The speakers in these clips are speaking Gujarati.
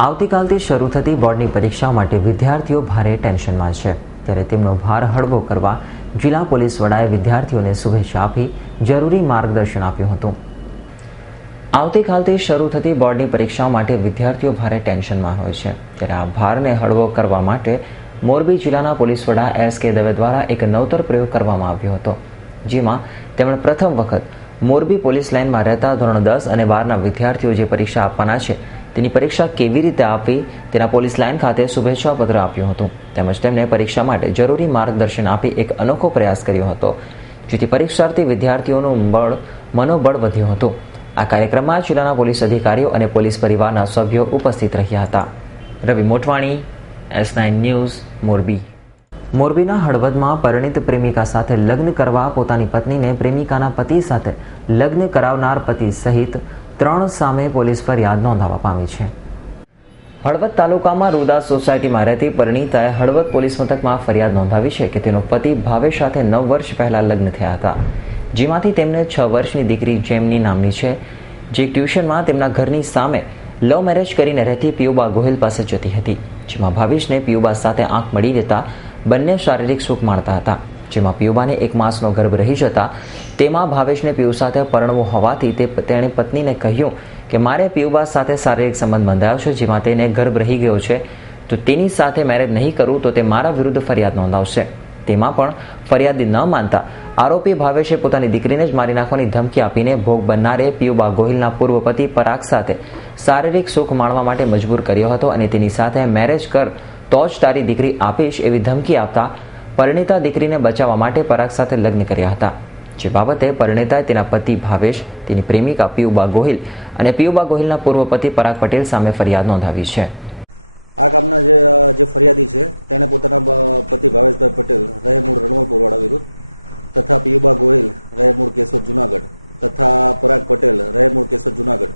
આવતીકાલથી શરૂ થતી બોર્ડની પરીક્ષા માટે વિદ્યાર્થીઓ ભારે ટેન્શનમાં છે, ત્યારે તેમનો ભાર હળવો કરવા જિલ્લા પોલીસ વડાએ વિદ્યાર્થીઓને શુભેચ્છા આપી જરૂરી માર્ગદર્શન આપ્યું હતું. આવતીકાલથી શરૂ થતી બોર્ડની પરીક્ષા માટે વિદ્યાર્થીઓ ભારે ટેન્શનમાં હોય છે, ત્યારે આ ભારને હળવો કરવા માટે મોરબી જિલ્લાના પોલીસ વડા S.K. દવે દ્વારા એક નવતર પ્રયોગ કરવામાં આવ્યો હતો, જેમાં તેમણે પ્રથમ વખત મોરબી પોલીસ લાઇનમાં રહેતા ધોરણ 10 અને 12ના વિદ્યાર્થીઓ જે પરીક્ષા આપવાના છે તેની પરીક્ષા કેવી રીતે આપવી તેના પોલીસ લાઇન ખાતે શુભેચ્છા પત્ર આપ્યું હતું, તેમજ તેમને પરીક્ષા માટે જરૂરી માર્ગદર્શન આપી એક અનોખો પ્રયાસ કર્યો હતો, જેથી પરીક્ષાર્થી વિદ્યાર્થીઓનું મનોબળ વધ્યું હતું. આ કાર્યક્રમમાં જિલ્લાના પોલીસ અધિકારીઓ અને પોલીસ પરિવારના સભ્યો ઉપસ્થિત રહ્યા હતા. રવિ મોટવાણી, S9 ન્યૂઝ, મોરબી. મોરબીના હળવદમાં પરિણીત પ્રેમિકા સાથે લગ્ન કરવા પોતાની પત્નીને પ્રેમિકાના પતિ સાથે લગ્ન કરાવનાર પતિ સહિત 3 સામે પોલીસ ફરિયાદ નોંધાવા પામી છે. હળવદ તાલુકામાં રૂદાસ સોસાયટીમાં રહેતી પરિણીતાએ હળવદ પોલીસ મથકમાં ફરિયાદ નોંધાવી છે કે તેનો પતિ ભાવેશ સાથે 9 વર્ષ પહેલા લગ્ન થયા હતા, જેમાંથી તેમને 6 વર્ષની દીકરી જેમની નામની છે, જે ટ્યુશનમાં તેમના ઘરની સામે લવ મેરેજ કરીને રહેતી પિયુબા ગોહિલ પાસે જતી હતી, જેમાં ભાવેશને પિયુબા સાથે આંખ મળી જતા બંને શારીરિક સુખ માણતા હતા, જેમાં પિયુબાને 1 માસનો ગર્ભ રહી જતા તેમાં ભાવેશને પિયુ સાથે પરણવું હોવાથી તેણે પત્નીને કહ્યું કે મારે પિયુબા સાથે શારીરિક સંબંધ બંધાયો છે, જેમાં તેને ગર્ભ રહી ગયો છે, તો તેની સાથે મેરેજ નહીં કરું તો તે મારા વિરુદ્ધ ફરિયાદ નોંધાવશે. તેમાં પણ ફરિયાદી ન માનતા આરોપી ભાવેશે પોતાની દીકરીને જ મારી નાખવાની ધમકી આપીને ભોગ બનનારે પિયુબા ગોહિલના પૂર્વ પતિ પરાગ સાથે શારીરિક સુખ માણવા માટે મજબૂર કર્યો હતો અને તેની સાથે મેરેજ કર તો જ તારી દીકરી આપીશ એવી ધમકી આપતા પરિણીતા દીકરીને બચાવવા માટે પરાગ સાથે લગ્ન કર્યા હતા, જે બાબતે પરિણીતાએ તેના પતિ ભાવેશ, તેની પ્રેમિકા પિયુબા ગોહિલ અને પિયુબા ગોહિલના પૂર્વ પતિ પરાગ પટેલ સામે ફરિયાદ નોંધાવી છે. આ કામના જે ફરિયાદી છે તેણે પોતાના પતિ ભાવેશભાઈ પટેલ રહે મૂળ રણવલપુરવાડા વિરુદ્ધ તથા પિયુબા ગોહિલ રહે મૂળ કેશોદ જુનાગઢ તથા પરાગ પટેલ રહે મૂળ કેશોદ જુનાગઢ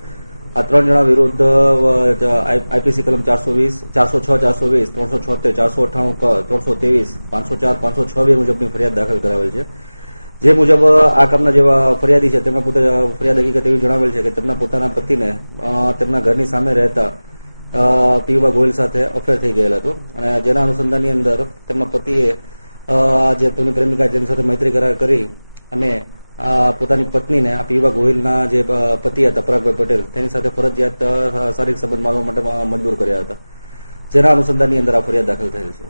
આ 3 જણા વિરુદ્ધ આઈપીસી કલમ 420, 406, 420, 376, 498, 323, 504, 506 મુજબની ફરિયાદ દાખલ કરાવેલ છે. જે મુજબ આ કામના જેવા ફરિયાદી છે તેમણે પોતે ફરિયાદ હકીકત એવી જણાવેલ છે કે તેમના પોતાના પતિને તેમના ઘરની સામે રહેતા પિયુબા ગોહિલ સાથે અફેર થઈ ગયેલ હતો અને જેના અનુસંધાનની અંદર તેમના પતિએ જે તેમની પ્રેમિકા જેની સાથે મૈત્રી કરાર કરી અને પોતાની પત્નીને આ પિયુબા ગોહિલના જે પતિ હતા પરાગભાઈ પટેલ તેની સાથે ફરજિયાત શારીરિક સંબંધ માનવા માટે મજબૂર કર્યા હતા, જેના અનુસંધાનની અંદર આ ફરિયાદ દાખલ થયેલ છે.